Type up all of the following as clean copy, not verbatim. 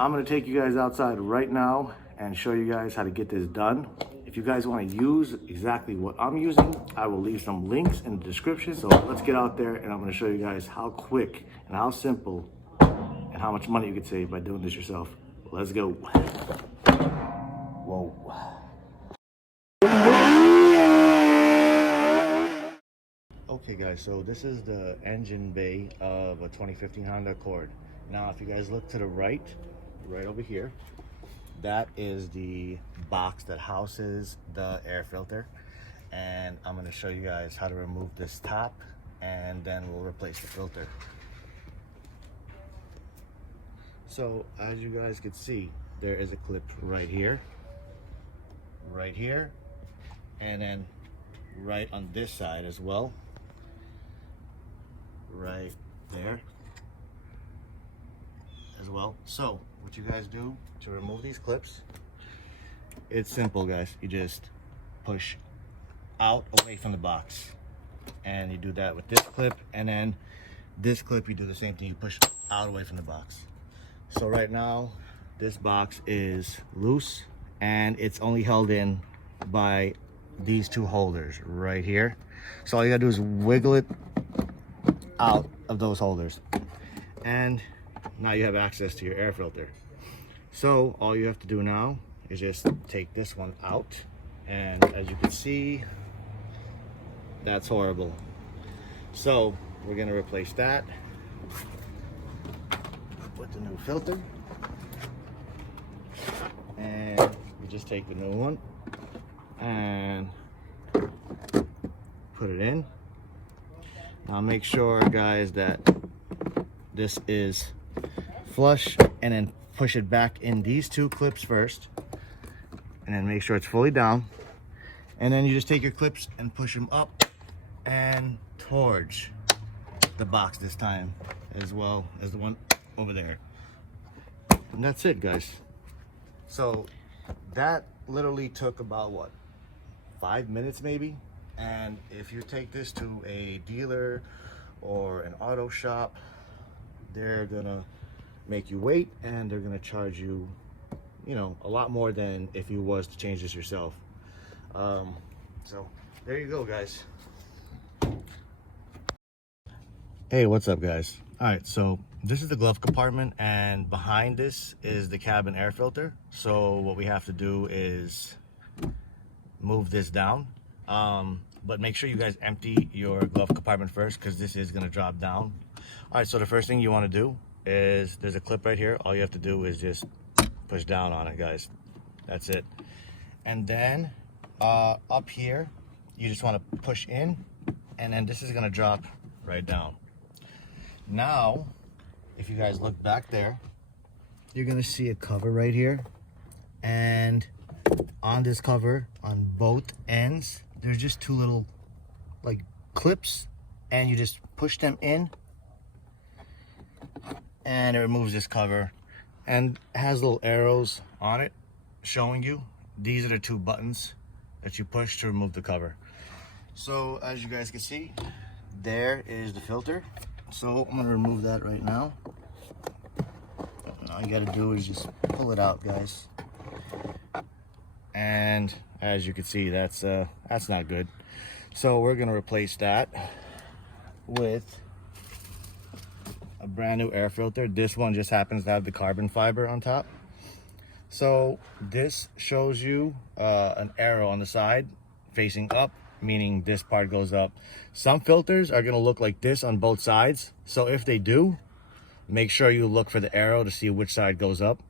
I'm gonna take you guys outside right now and show you guys how to get this done. If you guys want to use exactly what I'm using, I will leave some links in the description. So let's get out there and I'm gonna show you guys how quick and how simple and how much money you could save by doing this yourself. Let's go. Whoa. Okay guys, so this is the engine bay of a 2015 Honda Accord. Now if you guys look to the right over here, that is the box that houses the air filter. And I'm going to show you guys how to remove this top and then we'll replace the filter. So as you guys can see, there is a clip right here, and then right on this side as well, right there as well. So what you guys do to remove these clips, it's simple guys. You just push out away from the box, and you do that with this clip, and then this clip you do the same thing, you push out away from the box. So right now this box is loose and it's only held in by these two holders right here. So all you gotta do is wiggle it out of those holders, and now you have access to your air filter. So all you have to do now is just take this one out, and as you can see, that's horrible. So we're gonna replace that with the new filter, and you just take the new one and put it in. Now make sure guys that this is flush, and then push it back in these two clips first, and then make sure it's fully down, and then you just take your clips and push them up and towards the box this time, as well as the one over there. And that's it guys. So that literally took about what, 5 minutes maybe. And if you take this to a dealer or an auto shop, they're gonna make you wait, and they're gonna charge you, you know, a lot more than if you was to change this yourself. So there you go guys. Hey, what's up guys? All right, so this is the glove compartment, and behind this is the cabin air filter. So what we have to do is move this down, but make sure you guys empty your glove compartment first, because this is going to drop down. All right, so the first thing you want to do is, there's a clip right here. All you have to do is just push down on it guys. That's it. And then up here you just want to push in, and then this is going to drop right down. Now if you guys look back there, you're going to see a cover right here, and on this cover on both ends there's just two little like clips, and you just push them in and it removes this cover, and has little arrows on it showing you these are the two buttons that you push to remove the cover. So as you guys can see, there is the filter. So I'm gonna remove that right now. All you gotta do is just pull it out guys, and as you can see, that's not good. So we're gonna replace that with a brand new air filter. This one just happens to have the carbon fiber on top. So this shows you an arrow on the side facing up, meaning this part goes up. Some filters are gonna look like this on both sides. So if they do, make sure you look for the arrow to see which side goes up.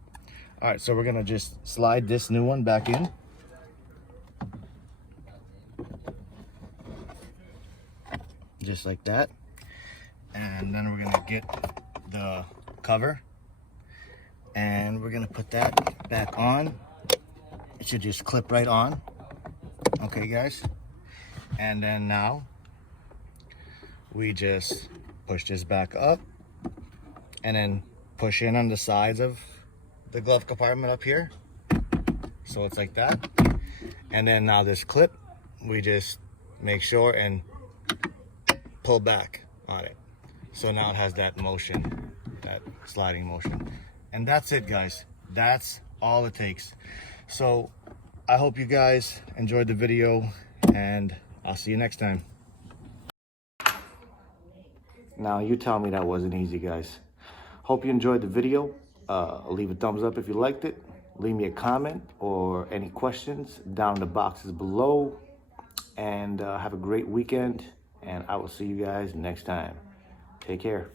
All right, so we're gonna just slide this new one back in. Just like that. And then we're gonna get the cover, and we're gonna put that back on. It should just clip right on. Okay guys, and then now we just push this back up, and then push in on the sides of the glove compartment up here, so it's like that. And then now this clip, we just make sure and pull back on it, so now it has that motion, that sliding motion. And that's it, guys. That's all it takes. So I hope you guys enjoyed the video, and I'll see you next time. Now you tell me that wasn't easy, guys. Hope you enjoyed the video. Leave a thumbs up if you liked it. Leave me a comment or any questions down in the boxes below. And have a great weekend, and I will see you guys next time. Take care.